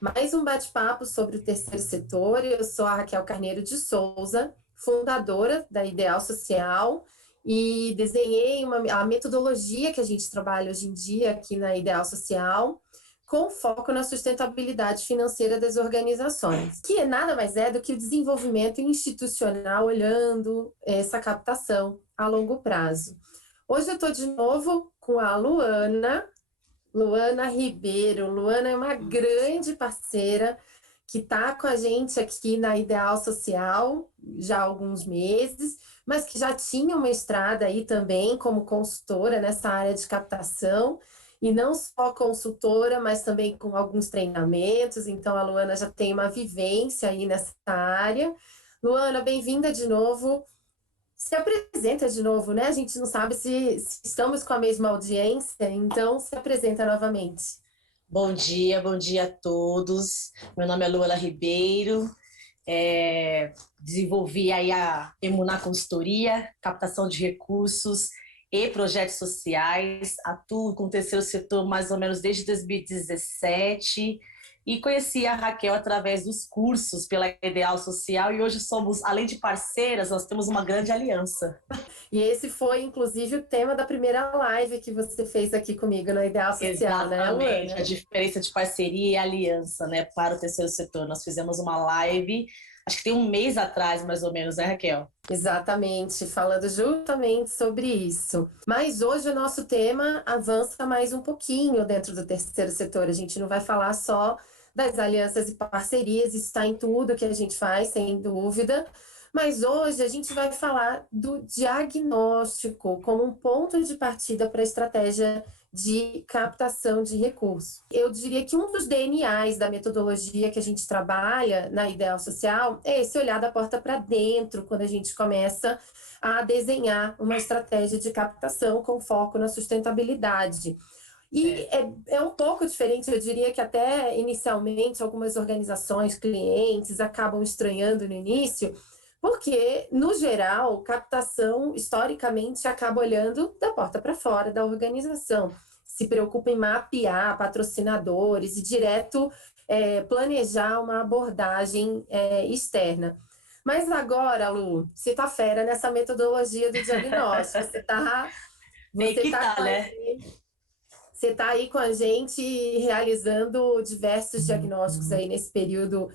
Mais um bate-papo sobre o terceiro setor. Eu sou a Raquel Carneiro de Souza, fundadora da Ideal Social, e desenhei a metodologia que a gente trabalha hoje em dia aqui na Ideal Social, com foco na sustentabilidade financeira das organizações, que nada mais é do que o desenvolvimento institucional olhando essa captação a longo prazo. Hoje eu estou de novo com a Luana Ribeiro. Luana é uma grande parceira que está com a gente aqui na Ideal Social já há alguns meses, mas que já tinha uma estrada aí também como consultora nessa área de captação, e não só consultora, mas também com alguns treinamentos. Então a Luana já tem uma vivência aí nessa área. Luana, bem-vinda de novo. Se apresenta de novo, né? A gente não sabe se estamos com a mesma audiência, então se apresenta novamente. Bom dia a todos. Meu nome é Luana Ribeiro. Desenvolvi aí a Emuná Consultoria, captação de recursos e projetos sociais. Atuo com o terceiro setor mais ou menos desde 2017. E conheci a Raquel através dos cursos pela Ideal Social, e hoje somos, além de parceiras, nós temos uma grande aliança. E esse foi, inclusive, o tema da primeira live que você fez aqui comigo na Ideal Social, né, Luana? Exatamente, a diferença de parceria e aliança, né, para o terceiro setor. Nós fizemos uma live, acho que tem um mês atrás, mais ou menos, né, Raquel? Exatamente, falando justamente sobre isso. Mas hoje o nosso tema avança mais um pouquinho dentro do terceiro setor. A gente não vai falar só das alianças e parcerias, isso está em tudo que a gente faz, sem dúvida. Mas hoje a gente vai falar do diagnóstico como um ponto de partida para a estratégia de captação de recursos. Eu diria que um dos DNAs da metodologia que a gente trabalha na Ideal Social é esse olhar da porta para dentro, quando a gente começa a desenhar uma estratégia de captação com foco na sustentabilidade. E é um pouco diferente, eu diria que até inicialmente algumas organizações, clientes, acabam estranhando no início, porque, no geral, captação, historicamente, acaba olhando da porta para fora da organização. Se preocupa em mapear patrocinadores e direto planejar uma abordagem externa. Mas agora, Lu, você está fera nessa metodologia do diagnóstico. Você está né? Você está aí com a gente realizando diversos diagnósticos aí nesse período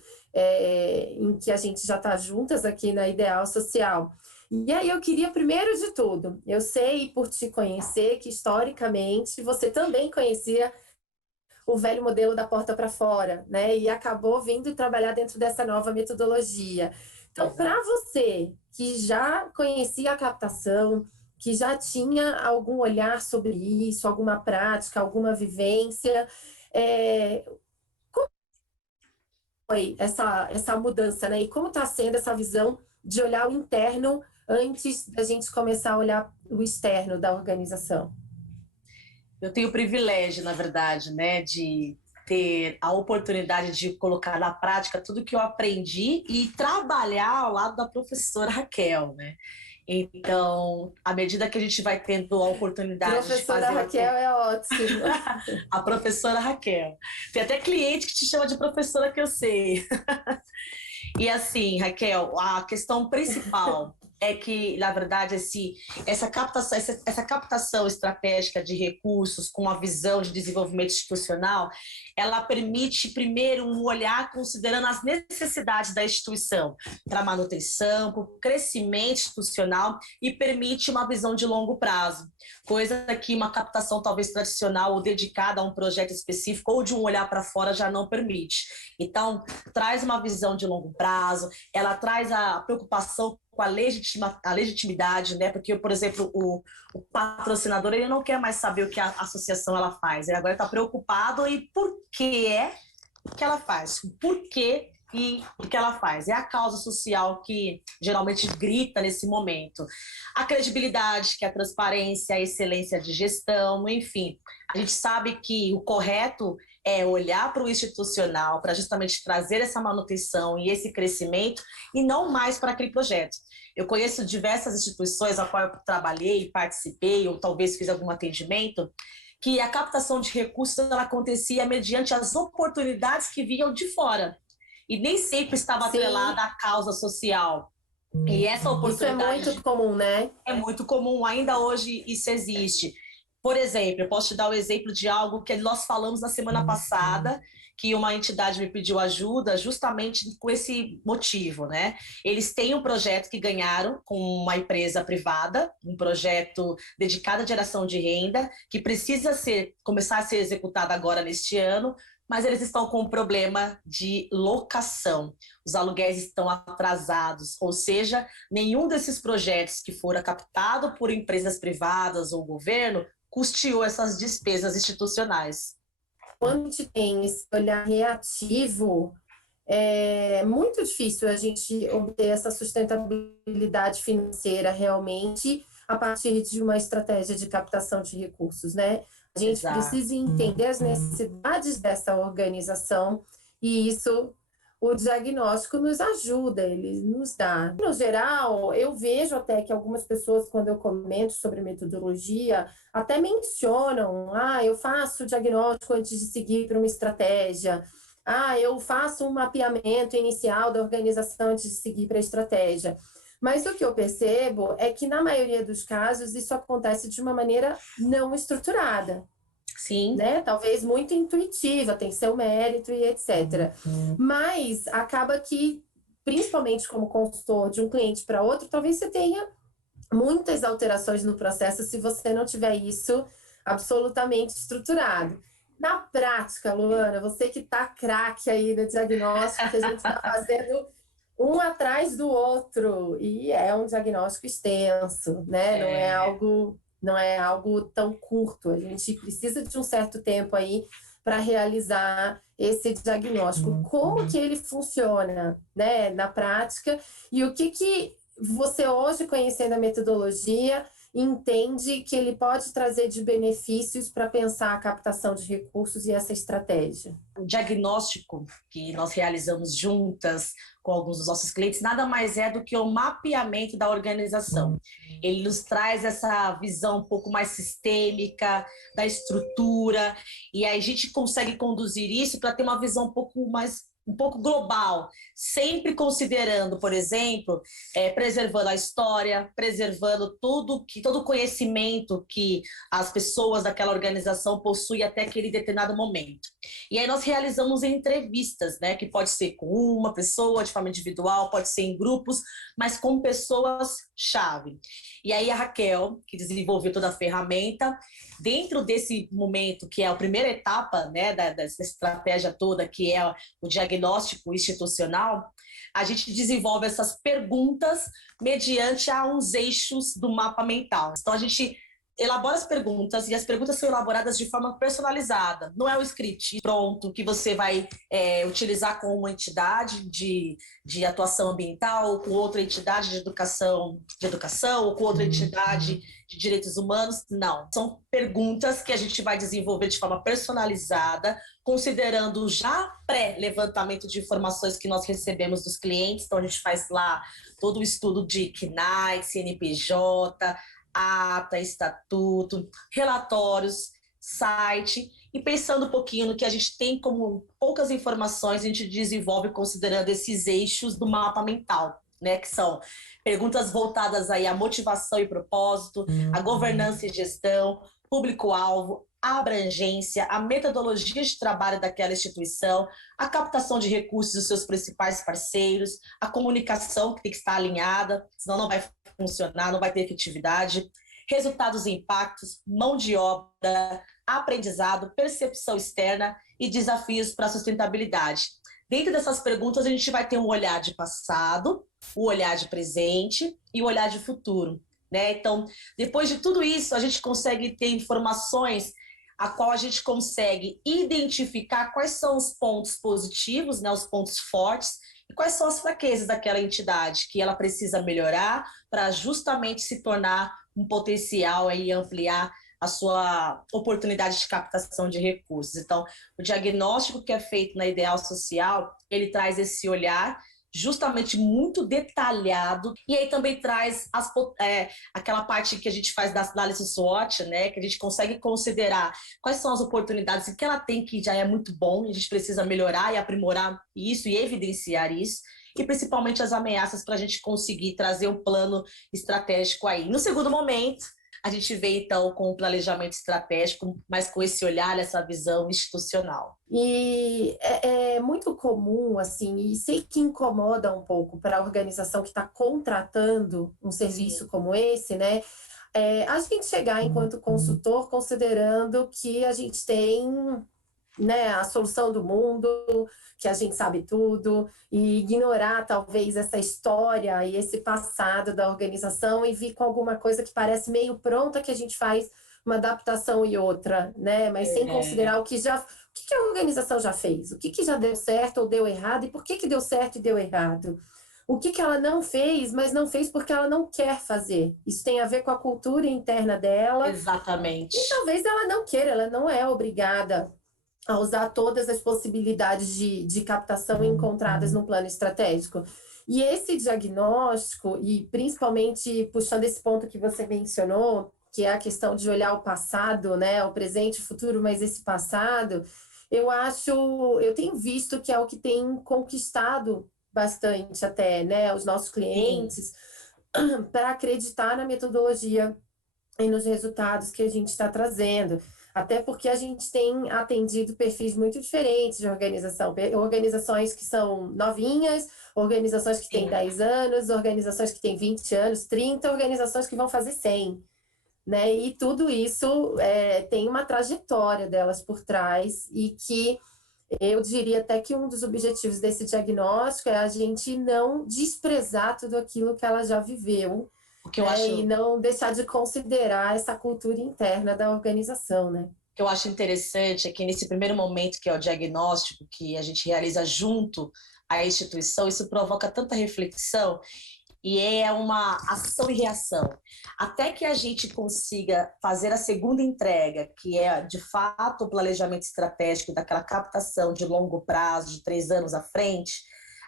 em que a gente já está juntas aqui na Ideal Social. E aí eu queria, primeiro de tudo, eu sei por te conhecer que historicamente você também conhecia o velho modelo da porta para fora, né? E acabou vindo trabalhar dentro dessa nova metodologia. Então, para você que já conhecia a captação, que já tinha algum olhar sobre isso, alguma prática, alguma vivência, como foi essa mudança, né? E como está sendo essa visão de olhar o interno antes da gente começar a olhar o externo da organização? Eu tenho o privilégio, na verdade, né, de ter a oportunidade de colocar na prática tudo que eu aprendi e trabalhar ao lado da professora Raquel, né? Então, à medida que a gente vai tendo a oportunidade de fazer... Professora Raquel é ótimo. A professora Raquel. Tem até cliente que te chama de professora, que eu sei. E assim, Raquel, a questão principal é que, na verdade, essa captação estratégica de recursos com a visão de desenvolvimento institucional, ela permite, primeiro, um olhar considerando as necessidades da instituição para manutenção, para o crescimento institucional, e permite uma visão de longo prazo, coisa que uma captação talvez tradicional ou dedicada a um projeto específico ou de um olhar para fora já não permite. Então, traz uma visão de longo prazo, ela traz a preocupação com a legitimidade, né? Porque, por exemplo, o patrocinador, ele não quer mais saber o que a associação ela faz, ele agora está preocupado em por que é que ela faz, o porquê e o que ela faz. É a causa social que geralmente grita nesse momento. A credibilidade, que é a transparência, a excelência de gestão, enfim. A gente sabe que o correto é olhar para o institucional, para justamente trazer essa manutenção e esse crescimento, e não mais para aquele projeto. Eu conheço diversas instituições a qual eu trabalhei, participei, ou talvez fiz algum atendimento, que a captação de recursos ela acontecia mediante as oportunidades que vinham de fora. E nem sempre estava atrelada à causa social. E essa oportunidade... Isso é muito comum, né? É muito comum, ainda hoje isso existe. Por exemplo, eu posso te dar o exemplo de algo que nós falamos na semana passada, que uma entidade me pediu ajuda justamente com esse motivo, né? Eles têm um projeto que ganharam com uma empresa privada, um projeto dedicado à geração de renda, que precisa começar a ser executado agora neste ano, mas eles estão com um problema de locação. Os aluguéis estão atrasados, ou seja, nenhum desses projetos que fora captado por empresas privadas ou governo custeou essas despesas institucionais. Quando a gente tem esse olhar reativo, é muito difícil a gente obter essa sustentabilidade financeira realmente a partir de uma estratégia de captação de recursos, né? A gente precisa entender as necessidades dessa organização e isso o diagnóstico nos ajuda, ele nos dá. No geral, eu vejo até que algumas pessoas, quando eu comento sobre metodologia, até mencionam, eu faço o diagnóstico antes de seguir para uma estratégia, eu faço um mapeamento inicial da organização antes de seguir para a estratégia. Mas o que eu percebo é que, na maioria dos casos, isso acontece de uma maneira não estruturada. Sim. Né? Talvez muito intuitiva, tem seu mérito e etc. Mas acaba que, principalmente como consultor de um cliente para outro, talvez você tenha muitas alterações no processo se você não tiver isso absolutamente estruturado. Na prática, Luana, você que está craque aí no diagnóstico, que a gente está fazendo um atrás do outro, e é um diagnóstico extenso, né? Não é algo tão curto. A gente precisa de um certo tempo aí para realizar esse diagnóstico. Como que ele funciona, né, na prática? E o que você hoje, conhecendo a metodologia, entende que ele pode trazer de benefícios para pensar a captação de recursos e essa estratégia? O diagnóstico que nós realizamos juntas com alguns dos nossos clientes nada mais é do que o mapeamento da organização. Ele nos traz essa visão um pouco mais sistêmica da estrutura e aí a gente consegue conduzir isso para ter uma visão um pouco global, sempre considerando, por exemplo, preservando a história, preservando todo o conhecimento que as pessoas daquela organização possuem até aquele determinado momento. E aí nós realizamos entrevistas, né, que pode ser com uma pessoa de forma individual, pode ser em grupos, mas com pessoas-chave. E aí a Raquel, que desenvolveu toda a ferramenta, dentro desse momento, que é a primeira etapa, né, dessa estratégia toda, que é o diagnóstico institucional, a gente desenvolve essas perguntas mediante a uns eixos do mapa mental. Então, a gente elabora as perguntas e as perguntas são elaboradas de forma personalizada. Não é o script pronto que você vai utilizar com uma entidade de atuação ambiental, ou com outra entidade de educação, ou com outra entidade de direitos humanos. Não. São perguntas que a gente vai desenvolver de forma personalizada, considerando já pré-levantamento de informações que nós recebemos dos clientes. Então, a gente faz lá todo o estudo de CNAE, CNPJ, ata, estatuto, relatórios, site, e pensando um pouquinho no que a gente tem como poucas informações, a gente desenvolve considerando esses eixos do mapa mental, né, que são perguntas voltadas aí à motivação e propósito, à governança e gestão, público-alvo, a abrangência, a metodologia de trabalho daquela instituição, a captação de recursos dos seus principais parceiros, a comunicação que tem que estar alinhada, senão não vai funcionar, não vai ter efetividade, resultados e impactos, mão de obra, aprendizado, percepção externa e desafios para a sustentabilidade. Dentro dessas perguntas, a gente vai ter um olhar de passado, o olhar de presente e o olhar de futuro, né? Então, depois de tudo isso, a gente consegue ter informações a qual a gente consegue identificar quais são os pontos positivos, né, os pontos fortes, e quais são as fraquezas daquela entidade que ela precisa melhorar para justamente se tornar um potencial e ampliar a sua oportunidade de captação de recursos. Então, o diagnóstico que é feito na Ideal Social, ele traz esse olhar justamente muito detalhado, e aí também traz aquela parte que a gente faz da análise SWOT, né, que a gente consegue considerar quais são as oportunidades que ela tem que já é muito bom, e a gente precisa melhorar e aprimorar isso e evidenciar isso, e principalmente as ameaças para a gente conseguir trazer um plano estratégico aí. No segundo momento, a gente vê, então, com o planejamento estratégico, mas com esse olhar, essa visão institucional. E é muito comum, assim, e sei que incomoda um pouco para a organização que está contratando um serviço Sim. como esse, né? A gente chegar enquanto consultor considerando que a gente tem, né, a solução do mundo, que a gente sabe tudo, e ignorar talvez essa história e esse passado da organização e vir com alguma coisa que parece meio pronta que a gente faz uma adaptação e outra, né? Mas sem considerar o que a organização já fez, o que já deu certo ou deu errado e por que deu certo e deu errado. O que ela não fez, mas não fez porque ela não quer fazer. Isso tem a ver com a cultura interna dela. Exatamente. E talvez ela não queira, ela não é obrigada a usar todas as possibilidades de captação encontradas no plano estratégico. E esse diagnóstico, e principalmente puxando esse ponto que você mencionou, que é a questão de olhar o passado, né, o presente, o futuro, mas esse passado, eu tenho visto que é o que tem conquistado bastante até, né, os nossos clientes, para acreditar na metodologia e nos resultados que a gente está trazendo. Até porque a gente tem atendido perfis muito diferentes de organização. Organizações que são novinhas, organizações que têm 10 anos, organizações que têm 20 anos, 30, organizações que vão fazer 100. Né? E tudo isso tem uma trajetória delas por trás e que eu diria até que um dos objetivos desse diagnóstico é a gente não desprezar tudo aquilo que ela já viveu, o que eu acho... e não deixar de considerar essa cultura interna da organização, né? O que eu acho interessante é que nesse primeiro momento, que é o diagnóstico, que a gente realiza junto à instituição, isso provoca tanta reflexão e é uma ação e reação. Até que a gente consiga fazer a segunda entrega, que é, de fato, o planejamento estratégico daquela captação de longo prazo, de 3 anos à frente,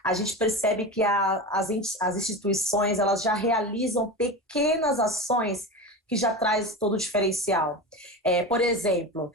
a gente percebe que as instituições elas já realizam pequenas ações que já traz todo o diferencial. Por exemplo,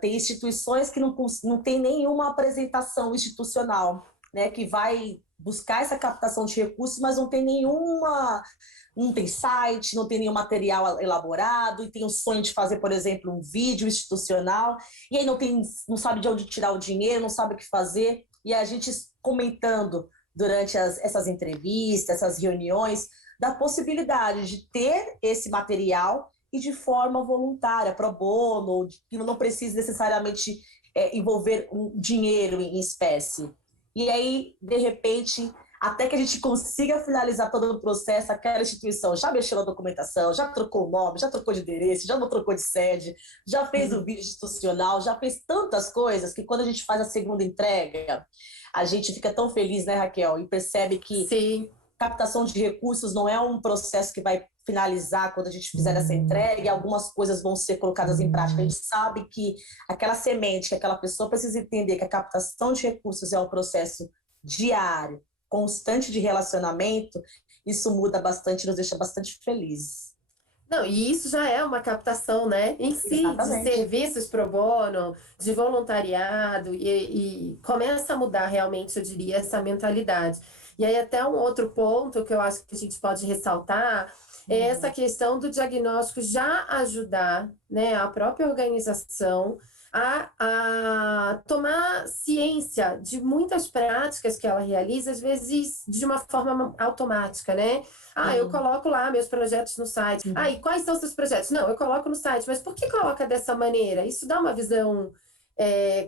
tem instituições que não tem nenhuma apresentação institucional, né, que vai buscar essa captação de recursos, mas não tem site, não tem nenhum material elaborado, e tem o sonho de fazer, por exemplo, um vídeo institucional, e aí não sabe de onde tirar o dinheiro, não sabe o que fazer, e a gente comentando durante essas entrevistas, essas reuniões, da possibilidade de ter esse material e de forma voluntária, pro bono, que não precisa necessariamente envolver um dinheiro em espécie. E aí, de repente, até que a gente consiga finalizar todo o processo, aquela instituição já mexeu na documentação, já trocou o nome, já trocou de endereço, já não trocou de sede, já fez o vídeo institucional, já fez tantas coisas que quando a gente faz a segunda entrega, a gente fica tão feliz, né, Raquel? E percebe que Sim. Captação de recursos não é um processo que vai finalizar quando a gente fizer essa entrega e algumas coisas vão ser colocadas em prática. A gente sabe que aquela semente, que aquela pessoa precisa entender que a captação de recursos é um processo diário, constante de relacionamento, isso muda bastante, nos deixa bastante felizes. Não, e isso já é uma captação, né, em si, Exatamente. de serviços pro bono, de voluntariado, e começa a mudar realmente, eu diria, essa mentalidade. E aí até um outro ponto que eu acho que a gente pode ressaltar é essa questão do diagnóstico já ajudar, né, a própria organização a tomar ciência de muitas práticas que ela realiza, às vezes de uma forma automática, né? Eu coloco lá meus projetos no site. E quais são os seus projetos? Não, eu coloco no site, mas por que coloca dessa maneira? Isso dá uma visão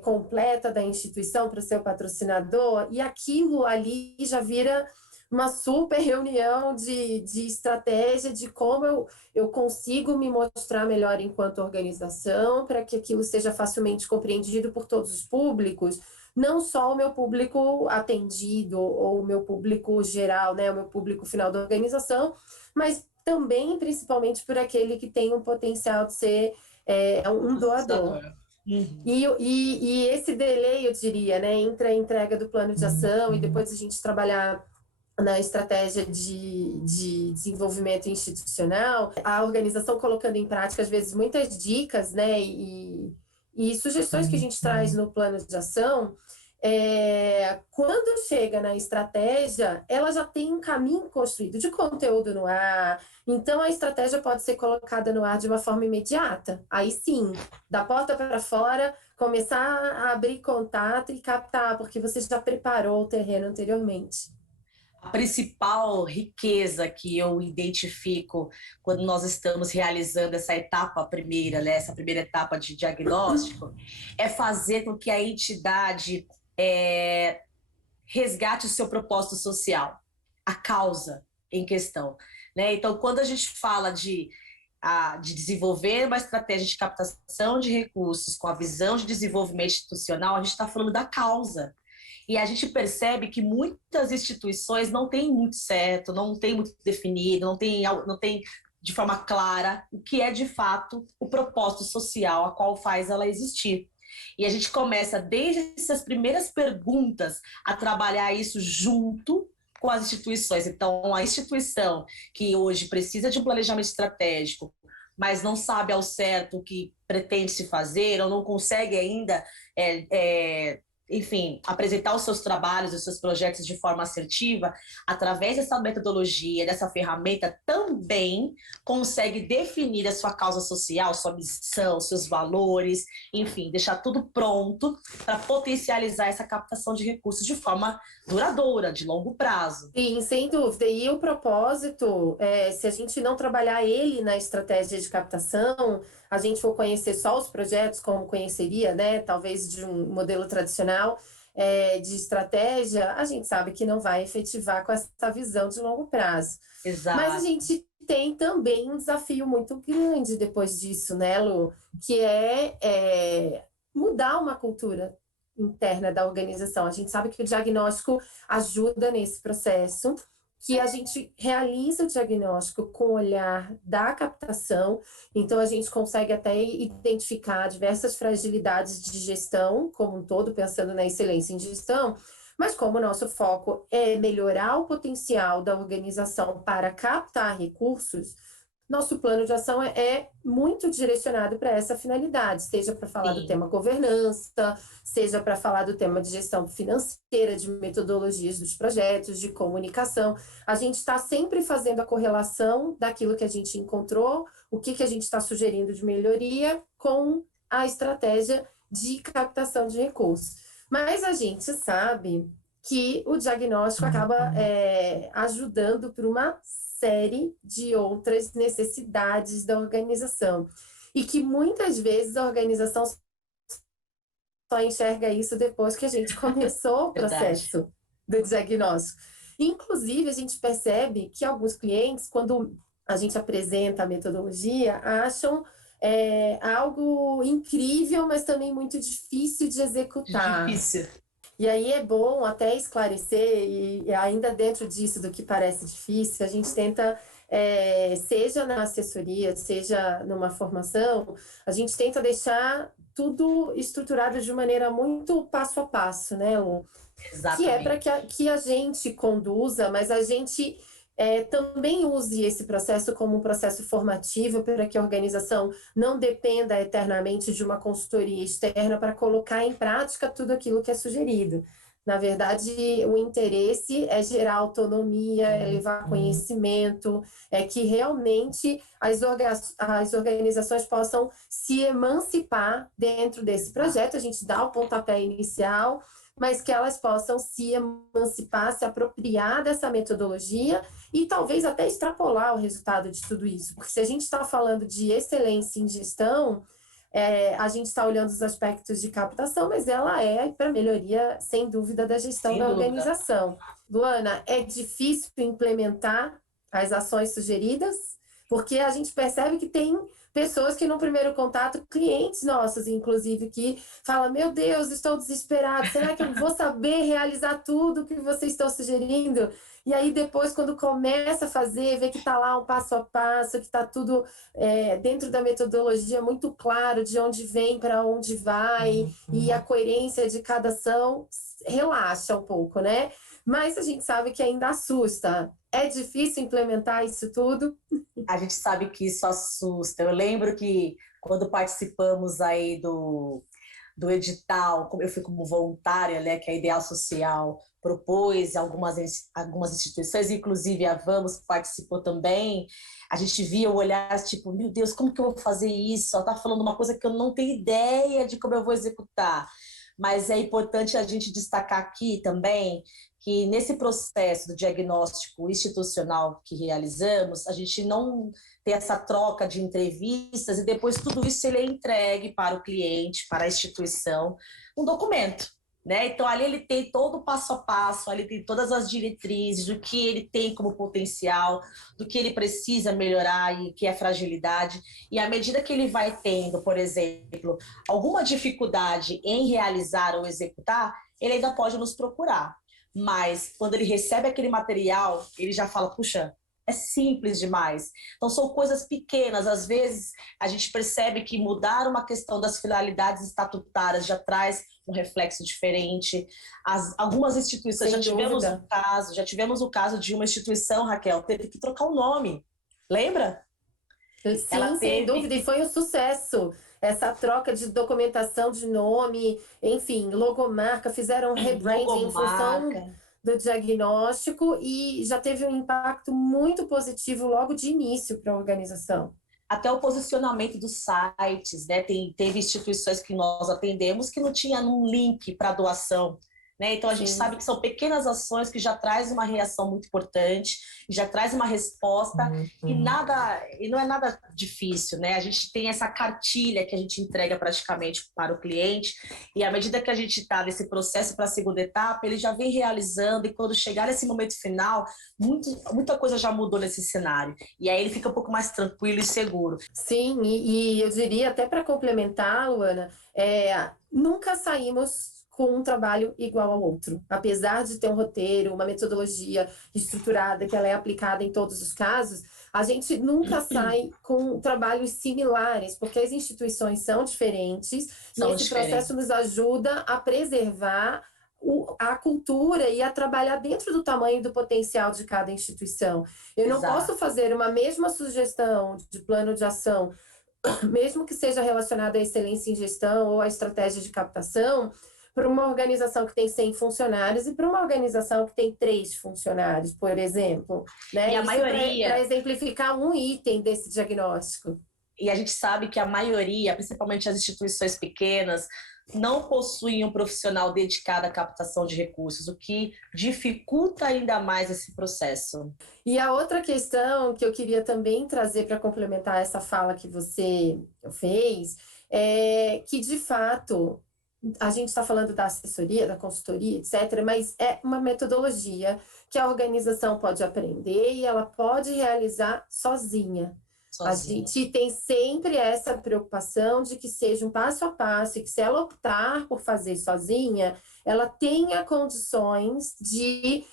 completa da instituição para o seu patrocinador, e aquilo ali já vira uma super reunião de estratégia de como eu consigo me mostrar melhor enquanto organização para que aquilo seja facilmente compreendido por todos os públicos, não só o meu público atendido ou o meu público geral, né, o meu público final da organização, mas também, principalmente, por aquele que tem um potencial de ser um doador. Uhum. E esse delay, eu diria, né, entre a entrega do plano de ação e depois a gente trabalhar na estratégia de desenvolvimento institucional, a organização colocando em prática, às vezes, muitas dicas, né, e sugestões que a gente traz no plano de ação, quando chega na estratégia, ela já tem um caminho construído de conteúdo no ar, então a estratégia pode ser colocada no ar de uma forma imediata. Aí sim, da porta para fora, começar a abrir contato e captar, porque você já preparou o terreno anteriormente. A principal riqueza que eu identifico quando nós estamos realizando essa etapa primeira, né, essa primeira etapa de diagnóstico, é fazer com que a entidade resgate o seu propósito social, a causa em questão. Né? Então, quando a gente fala de desenvolver uma estratégia de captação de recursos com a visão de desenvolvimento institucional, a gente está falando da causa. E a gente percebe que muitas instituições não têm muito certo, não têm muito definido, não tem de forma clara o que é de fato o propósito social a qual faz ela existir. E a gente começa desde essas primeiras perguntas a trabalhar isso junto com as instituições. Então, a instituição que hoje precisa de um planejamento estratégico, mas não sabe ao certo o que pretende se fazer, ou não consegue ainda enfim, apresentar os seus trabalhos, os seus projetos de forma assertiva, através dessa metodologia, dessa ferramenta, também consegue definir a sua causa social, sua missão, seus valores, enfim, deixar tudo pronto para potencializar essa captação de recursos de forma duradoura, de longo prazo. Sim, sem dúvida. E o propósito, se a gente não trabalhar ele na estratégia de captação, a gente for conhecer só os projetos como conheceria, né? Talvez de um modelo tradicional de estratégia, a gente sabe que não vai efetivar com essa visão de longo prazo. Exato. Mas a gente tem também um desafio muito grande depois disso, né, Lu? Que é mudar uma cultura interna da organização. A gente sabe que o diagnóstico ajuda nesse processo, que a gente realiza o diagnóstico com o olhar da captação, então a gente consegue até identificar diversas fragilidades de gestão, como um todo, pensando na excelência em gestão, mas como o nosso foco é melhorar o potencial da organização para captar recursos, nosso plano de ação é muito direcionado para essa finalidade, seja para falar do tema governança, seja para falar do tema de gestão financeira, de metodologias dos projetos, de comunicação. A gente está sempre fazendo a correlação daquilo que a gente encontrou, o que a gente está sugerindo de melhoria com a estratégia de captação de recursos. Mas a gente sabe que o diagnóstico acaba ajudando para uma série de outras necessidades da organização. E que muitas vezes a organização só enxerga isso depois que a gente começou o processo do diagnóstico. Inclusive, a gente percebe que alguns clientes, quando a gente apresenta a metodologia, acham algo incrível, mas também muito difícil de executar. Difícil. E aí é bom até esclarecer, e ainda dentro disso do que parece difícil, a gente tenta, seja na assessoria, seja numa formação, a gente tenta deixar tudo estruturado de maneira muito passo a passo, né, Lu? Exatamente. Que é para que a gente conduza, mas a gente também use esse processo como um processo formativo para que a organização não dependa eternamente de uma consultoria externa para colocar em prática tudo aquilo que é sugerido. Na verdade, o interesse é gerar autonomia, é levar conhecimento, é que realmente as organizações possam se emancipar dentro desse projeto. A gente dá o pontapé inicial, mas que elas possam se emancipar, se apropriar dessa metodologia e talvez até extrapolar o resultado de tudo isso. Porque se a gente está falando de excelência em gestão, a gente está olhando os aspectos de captação, mas ela é para melhoria, sem dúvida, da gestão da organização. Luana, é difícil implementar as ações sugeridas, Porque a gente percebe que tem pessoas que no primeiro contato, clientes nossos, inclusive, que falam, meu Deus, estou desesperado, será que eu vou saber realizar tudo que vocês estão sugerindo? E aí depois, quando começa a fazer, vê que está lá um passo a passo, que está tudo dentro da metodologia muito claro, de onde vem, para onde vai, e a coerência de cada ação, relaxa um pouco, né? Mas a gente sabe que ainda assusta. É difícil implementar isso tudo? A gente sabe que isso assusta. Eu lembro que quando participamos aí do edital, eu fui como voluntária, né, que a Ideal Social propôs algumas instituições, inclusive a Vamos participou também. A gente via o olhar tipo, meu Deus, como que eu vou fazer isso? Ela está falando uma coisa que eu não tenho ideia de como eu vou executar. Mas é importante a gente destacar aqui também que nesse processo do diagnóstico institucional que realizamos, a gente não tem essa troca de entrevistas e depois tudo isso ele é entregue para o cliente, para a instituição, um documento. Né? Então, ali ele tem todo o passo a passo, ali tem todas as diretrizes do que ele tem como potencial, do que ele precisa melhorar e que é fragilidade. E à medida que ele vai tendo, por exemplo, alguma dificuldade em realizar ou executar, ele ainda pode nos procurar. Mas quando ele recebe aquele material, ele já fala, puxa, é simples demais. Então, são coisas pequenas. Às vezes, a gente percebe que mudar uma questão das finalidades estatutárias já traz um reflexo diferente. Algumas instituições, já tivemos o caso de uma instituição, Raquel, teve que trocar o nome. Lembra? Sim, sem dúvida, e foi um sucesso. Essa troca de documentação de nome, enfim, logomarca, fizeram um rebranding em função do diagnóstico e já teve um impacto muito positivo logo de início para a organização. Até o posicionamento dos sites, né? Teve instituições que nós atendemos que não tinha um link para doação. Né? Então, a gente sabe que são pequenas ações que já traz uma reação muito importante, já traz uma resposta, e não é nada difícil. Né? A gente tem essa cartilha que a gente entrega praticamente para o cliente, e à medida que a gente está nesse processo para a segunda etapa, ele já vem realizando, e quando chegar nesse momento final, muita coisa já mudou nesse cenário. E aí ele fica um pouco mais tranquilo e seguro. Sim, e eu diria, até para complementar, Luana, nunca saímos com um trabalho igual ao outro. Apesar de ter um roteiro, uma metodologia estruturada que ela é aplicada em todos os casos, a gente nunca sai com trabalhos similares, porque as instituições são diferentes, e esse processo nos ajuda a preservar a cultura e a trabalhar dentro do tamanho e do potencial de cada instituição. Eu não posso fazer uma mesma sugestão de plano de ação, mesmo que seja relacionado à excelência em gestão ou à estratégia de captação, para uma organização que tem 100 funcionários e para uma organização que tem 3 funcionários, por exemplo. Né? E a maioria... Para exemplificar um item desse diagnóstico. E a gente sabe que a maioria, principalmente as instituições pequenas, não possuem um profissional dedicado à captação de recursos, o que dificulta ainda mais esse processo. E a outra questão que eu queria também trazer para complementar essa fala que você fez é que, de fato, a gente está falando da assessoria, da consultoria, etc., mas é uma metodologia que a organização pode aprender e ela pode realizar sozinha. A gente tem sempre essa preocupação de que seja um passo a passo e que se ela optar por fazer sozinha, ela tenha condições de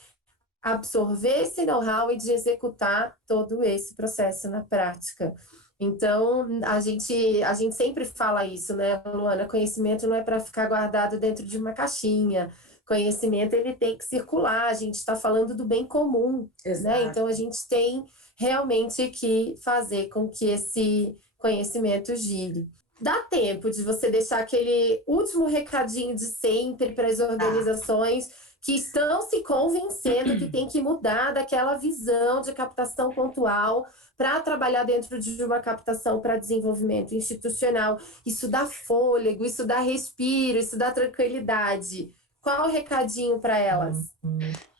absorver esse know-how e de executar todo esse processo na prática. Então, a gente sempre fala isso, né, Luana? Conhecimento não é para ficar guardado dentro de uma caixinha. Conhecimento, ele tem que circular. A gente está falando do bem comum, né? Então, a gente tem realmente que fazer com que esse conhecimento gire. Dá tempo de você deixar aquele último recadinho de sempre para as organizações que estão se convencendo que tem que mudar daquela visão de captação pontual para trabalhar dentro de uma captação para desenvolvimento institucional. Isso dá fôlego, isso dá respiro, isso dá tranquilidade. Qual o recadinho para elas?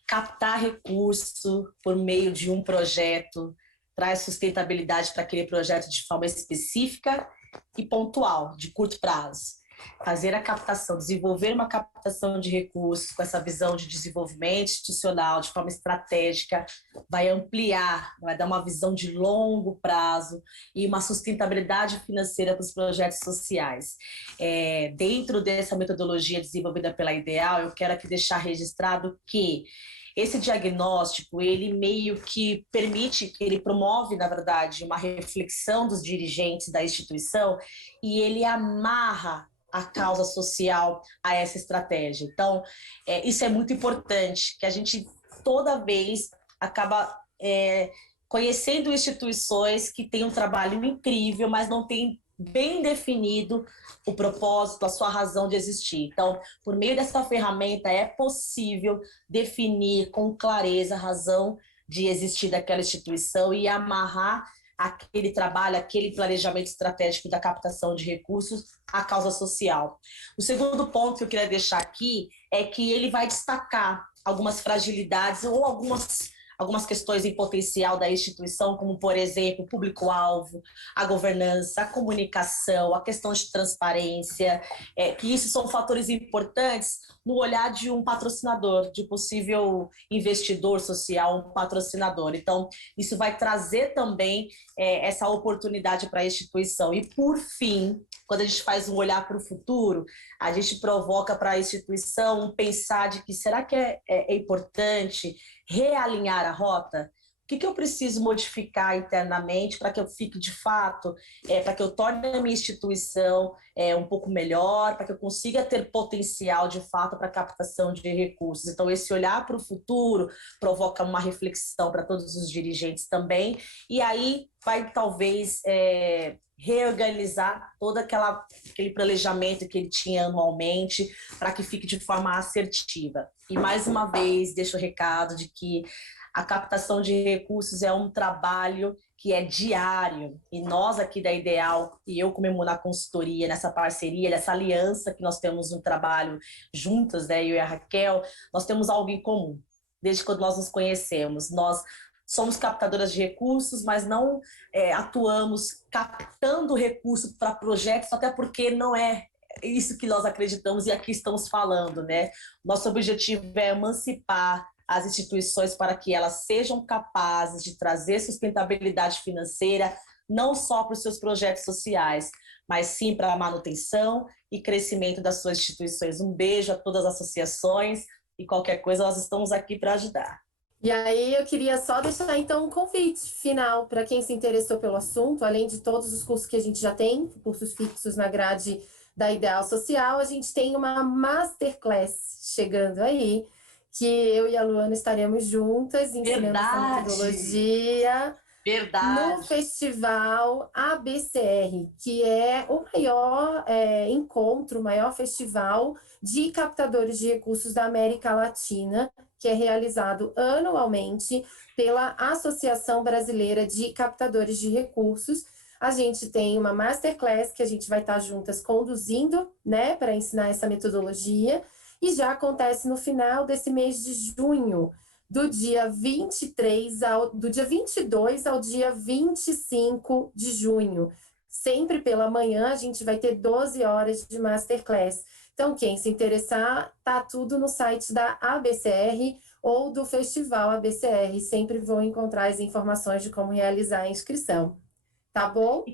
Captar recurso por meio de um projeto traz sustentabilidade para aquele projeto de forma específica e pontual, de curto prazo. fazer a captação, desenvolver uma captação de recursos com essa visão de desenvolvimento institucional de forma estratégica, vai ampliar, vai dar uma visão de longo prazo e uma sustentabilidade financeira para os projetos sociais. Dentro dessa metodologia desenvolvida pela Ideal, eu quero aqui deixar registrado que esse diagnóstico, ele meio que permite, ele promove, na verdade, uma reflexão dos dirigentes da instituição e ele amarra a causa social a essa estratégia. Então, isso é muito importante, que a gente toda vez acaba conhecendo instituições que têm um trabalho incrível, mas não têm bem definido o propósito, a sua razão de existir. Então, por meio dessa ferramenta, é possível definir com clareza a razão de existir daquela instituição e amarrar aquele trabalho, aquele planejamento estratégico da captação de recursos à causa social. O segundo ponto que eu queria deixar aqui é que ele vai destacar algumas fragilidades ou algumas questões em potencial da instituição, como, por exemplo, o público-alvo, a governança, a comunicação, a questão de transparência, que isso são fatores importantes no olhar de um patrocinador, de possível investidor social, um patrocinador. Então, isso vai trazer também essa oportunidade para a instituição. E, por fim, quando a gente faz um olhar para o futuro, a gente provoca para a instituição um pensar de que será que é importante realinhar a rota? O que eu preciso modificar internamente para que eu fique de fato, para que eu torne a minha instituição um pouco melhor, para que eu consiga ter potencial de fato para captação de recursos. Então, esse olhar para o futuro provoca uma reflexão para todos os dirigentes também, e aí vai talvez reorganizar todo aquele planejamento que ele tinha anualmente para que fique de forma assertiva. E mais uma vez deixo o recado de que a captação de recursos é um trabalho que é diário, e nós aqui da Ideal, e eu como na consultoria, nessa parceria, nessa aliança que nós temos um trabalho juntas, né, eu e a Raquel, nós temos algo em comum, desde quando nós nos conhecemos. Nós somos captadoras de recursos, mas não atuamos captando recursos para projetos, até porque não é isso que nós acreditamos e aqui estamos falando, né? Nosso objetivo é emancipar as instituições para que elas sejam capazes de trazer sustentabilidade financeira, não só para os seus projetos sociais, mas sim para a manutenção e crescimento das suas instituições. Um beijo a todas as associações e qualquer coisa nós estamos aqui para ajudar. E aí eu queria só deixar então um convite final para quem se interessou pelo assunto, além de todos os cursos que a gente já tem, cursos fixos na grade da Ideal Social, a gente tem uma masterclass chegando aí, que eu e a Luana estaremos juntas ensinando essa metodologia. Verdade. No Festival ABCR, que é o maior encontro, o maior festival de captadores de recursos da América Latina, que é realizado anualmente pela Associação Brasileira de Captadores de Recursos. A gente tem uma masterclass que a gente vai estar juntas conduzindo, né, para ensinar essa metodologia, e já acontece no final desse mês de junho, do dia 22 ao dia 25 de junho. Sempre pela manhã a gente vai ter 12 horas de masterclass. Então, quem se interessar, tá tudo no site da ABCR ou do Festival ABCR. Sempre vão encontrar as informações de como realizar a inscrição. Tá bom?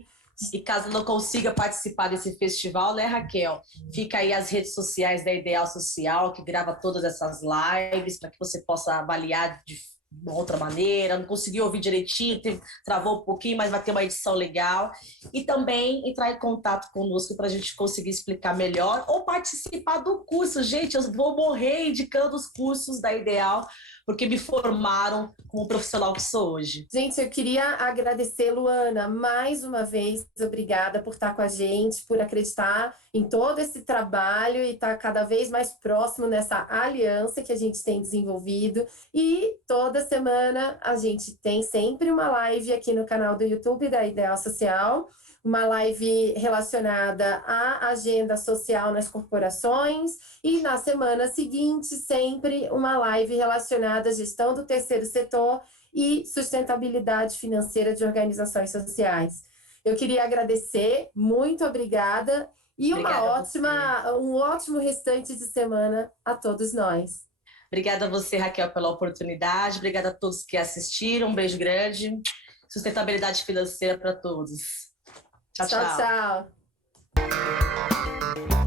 E caso não consiga participar desse festival, né, Raquel? Fica aí as redes sociais da Ideal Social, que grava todas essas lives, para que você possa avaliar de uma outra maneira. Não consegui ouvir direitinho, travou um pouquinho, mas vai ter uma edição legal. E também entrar em contato conosco para a gente conseguir explicar melhor ou participar do curso. Gente, eu vou morrer indicando os cursos da Ideal, porque me formaram como profissional que sou hoje. Gente, eu queria agradecer, Luana, mais uma vez. Obrigada por estar com a gente, por acreditar em todo esse trabalho e estar cada vez mais próximo nessa aliança que a gente tem desenvolvido. E toda semana a gente tem sempre uma live aqui no canal do YouTube da Ideal Social, uma live relacionada à agenda social nas corporações, e na semana seguinte sempre uma live relacionada à gestão do terceiro setor e sustentabilidade financeira de organizações sociais. Eu queria agradecer, muito obrigada, E Obrigada um ótimo restante de semana a todos nós. Obrigada a você, Raquel, pela oportunidade. Obrigada a todos que assistiram. Um beijo grande. Sustentabilidade financeira para todos. Tchau, Tchau, tchau. tchau.